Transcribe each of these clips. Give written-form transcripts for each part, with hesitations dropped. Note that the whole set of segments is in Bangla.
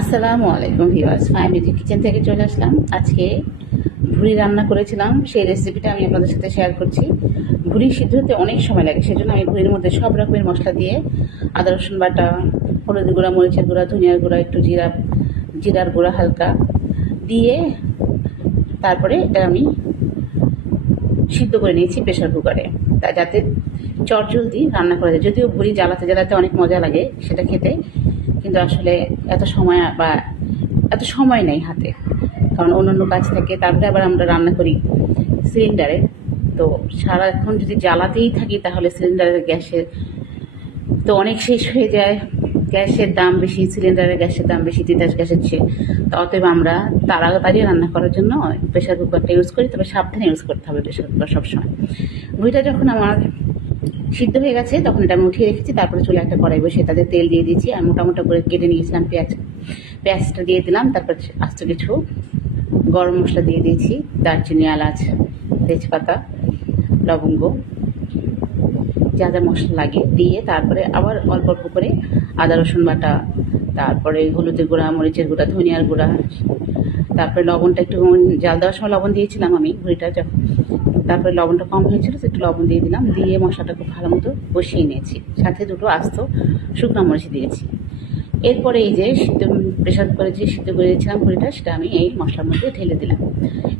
আসসালামু আলাইকুম ভিউয়ার্স, ফাইমিলি কিচেন থেকে চলে আসলাম। আজকে ভুড়ি রান্না করেছিলাম, সেই রেসিপিটা আমি আপনাদের সাথে শেয়ার করছি। ভুড়ি সিদ্ধ হতে অনেক সময় লাগে, সেজন্য আমি ভুড়ির মধ্যে সব রকমের মশলা দিয়ে আদা রসুন বাটা, হলুদ গুঁড়া, মরিচের গুঁড়া, ধনিয়ার গুঁড়া, একটু জিরার গুঁড়া হালকা দিয়ে তারপরে এটা আমি সিদ্ধ করে নিয়েছি প্রেশার কুকারে, তা যাতে চটজলদি রান্না করা যায়। যদিও ভুড়ি জ্বালাতে জ্বালাতে অনেক মজা লাগে সেটা খেতে, কিন্তু আসলে এত সময় নেই হাতে, কারণ অন্যান্য কাজ থাকে। তারপরে আবার আমরা রান্না করি সিলিন্ডারে, তো সারাক্ষণ যদি জ্বালাতেই থাকি তাহলে সিলিন্ডারের গ্যাসের তো অনেক শেষ হয়ে যায়। গ্যাসের দাম বেশি, সিলিন্ডারের গ্যাসের দাম বেশি তিতাস গ্যাসের চেয়ে। তো অতএব আমরা তাড়াতাড়ি রান্না করার জন্য প্রেশার কুকারটা ইউজ করি, তবে সাবধানে ইউজ করতে হবে প্রেশার কুকার সবসময়। ভুঁড়িটা যখন আমার সিদ্ধ হয়ে গেছে তখন এটা আমি উঠিয়ে রেখেছি। তারপরে চুলে একটা কড়াই বসে তাতে তেল দিয়ে দিয়েছি, আর মোটামোটা করে কেটে নিয়েছিলাম পেঁয়াজটা দিয়ে দিলাম। তারপর আস্ত কিছু গরম মশলা দিয়ে দিয়েছি, দারচিনি, এলাচ, তেজপাতা, লবঙ্গ, যা যা মশলা লাগে দিয়ে তারপরে আবার অল্প অল্প করে আদা রসুন বাটা, তারপরে হলুদের গুঁড়া, মরিচের গুঁড়া, ধনিয়ার গুঁড়া, তারপরে লবণটা একটু জাল দেওয়ার সময় লবণ দিয়েছিলাম আমি ভুঁড়িটা যখন, তারপরে লবণটা কম হয়েছিল একটু লবণ দিয়ে দিলাম, দিয়ে মশলাটা খুব ভালো মতো কষিয়ে নিয়েছি, সাথে দুটো আস্ত শুকনো মরিচ দিয়েছি। এরপরে এই যে প্রেশার কুকারে যে সিদ্ধ করে দিয়েছিলাম ভুঁড়িটা, সেটা আমি এই মশলার মধ্যে ঢেলে দিলাম।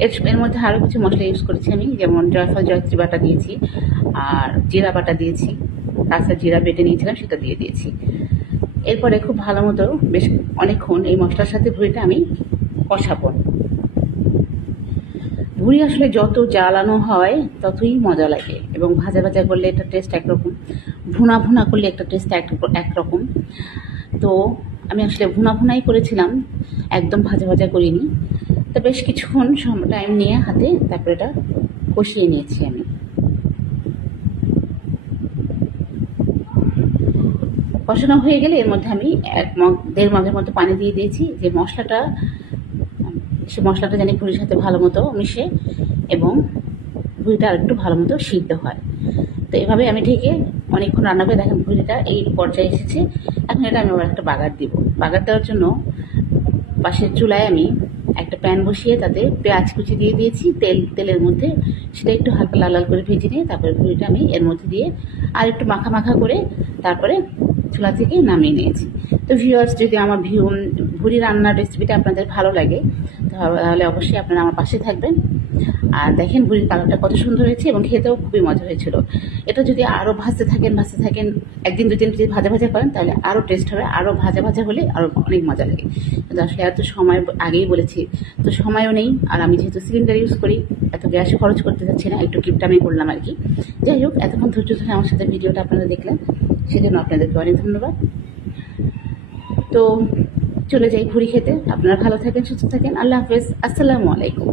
এর মধ্যে আরও কিছু মশলা ইউজ করেছি আমি, যেমন জয়ফল জয়ত্রী বাটা দিয়েছি, আর জিরা বাটা দিয়েছি, কাঁচা জিরা বেটে নিয়েছিলাম সেটা দিয়ে দিয়েছি। এরপরে খুব ভালো মতো বেশ অনেকক্ষণ এই মশলার সাথে ভুঁড়িটা আমি কষাবো। ভুঁড়ি আসলে যত জ্বালানো হয় ততই মজা লাগে, এবং ভাজা ভাজা করলে একটা টেস্ট একরকম, ভুনা ভুনা করলে একটা টেস্ট একরকম। তো আমি আসলে ভুনাই করেছিলাম, একদম ভাজা ভাজা করিনি। তো বেশ কিছুক্ষণ টাইম নিয়ে হাতে তারপরে এটা কষিয়ে নিয়েছি আমি। কষানো হয়ে গেলে এর মধ্যে আমি 1 মগের মতো পানি দিয়ে দিয়েছি, যে মশলাটা জানি ভুঁড়ির সাথে ভালো মতো মিশে এবং ভুঁড়িটা আর একটু ভালো মতো সিদ্ধ হয়। তো এভাবে আমি ঢেকে অনেকক্ষণ রান্না করে, দেখেন ভুঁড়িটা এই পর্যায়ে এসেছে। এখন এটা আমি আবার একটা বাগার দিব। বাগার দেওয়ার জন্য পাশের চুলায় আমি একটা প্যান বসিয়ে তাতে পেঁয়াজ কুচি দিয়ে দিয়েছি তেলের মধ্যে, সেটা একটু হালকা লাল লাল করে ভেজে নিয়ে তারপরে ভুঁড়িটা আমি এর মধ্যে দিয়ে আর একটু মাখা মাখা করে তারপরে চুলা থেকে নামিয়ে নিয়েছি। তো ভিউয়ার্স, যদি আমার ভুঁড়ি রান্নার রেসিপিটা আপনাদের ভালো লাগে তাহলে অবশ্যই আপনারা আমার পাশে থাকবেন। আর দেখেন ভুঁড়ির কালারটা কত সুন্দর হয়েছে এবং খেতেও খুবই মজা হয়েছিল। এটা যদি আরও ভাজতে থাকেন একদিন দুদিন যদি ভাজা ভাজা করেন তাহলে আরও টেস্ট হবে, আরও ভাজা ভাজা হলে আরও অনেক মজা লাগে। কিন্তু আসলে এত সময় আগেই বলেছি, তো সময়ও নেই, আর আমি যেহেতু সিলিন্ডার ইউজ করি এত গ্যাস খরচ করতে যাচ্ছি না, একটু কিপটা আমি করলাম আর কি। যাই হোক, এতক্ষণ ধৈর্য ধরে আমার সাথে ভিডিওটা আপনারা দেখলেন, সেজন্য আপনাদেরকে অনেক ধন্যবাদ। তো চলে যাই ভুঁড়ি খেতে। আপনারা ভালো থাকেন, সুস্থ থাকেন। আল্লাহ হাফেজ, আসসালামু আলাইকুম।